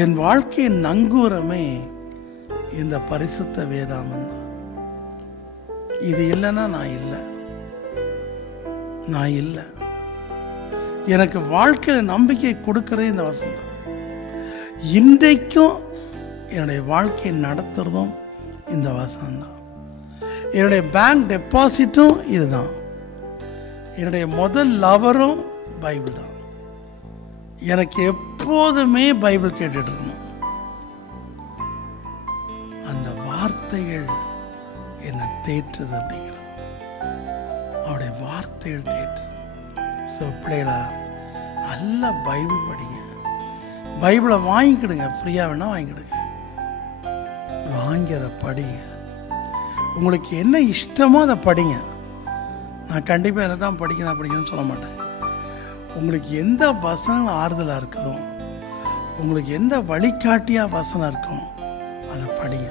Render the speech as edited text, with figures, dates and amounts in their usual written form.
என் வாழ்க்கையின் நங்கூரமே இந்த பரிசுத்த வேதாகமம் தான். இது இல்லைன்னா நான் இல்லை. எனக்கு வாழ்க்கையில் நம்பிக்கை கொடுக்கறதே இந்த வசனம் தான். இன்றைக்கும் என்னுடைய வாழ்க்கையை நடத்துறதும் இந்த வசனம் தான். என்னுடைய பேங்க் டெபாசிட்டும் இதுதான். என்னுடைய முதல் லவரும் பைபிள் தான். எனக்கு எப்போதுமே பைபிள் கேட்டுட்டு இருக்கணும். அந்த வார்த்தைகள் என்னை தேற்றுது அப்படிங்கிற அவருடைய வார்த்தைகள் தேற்றுது. ஸோ பிள்ளைகளா, நல்லா பைபிள் படிங்க. பைபிளை வாங்கிக்கிடுங்க. ஃப்ரீயாக வேணால் வாங்கிக்கிடுங்க. வாங்கி அதை படிங்க. உங்களுக்கு என்ன இஷ்டமோ அதை படிங்க. நான் கண்டிப்பாக என்ன தான் படிக்கணும்னு சொல்ல மாட்டேன். உங்களுக்கு எந்த வசனம் ஆறுதலாக இருக்குதோ, உங்களுக்கு எந்த வழிகாட்டியாக வசனம் இருக்கோ அதை படிங்க.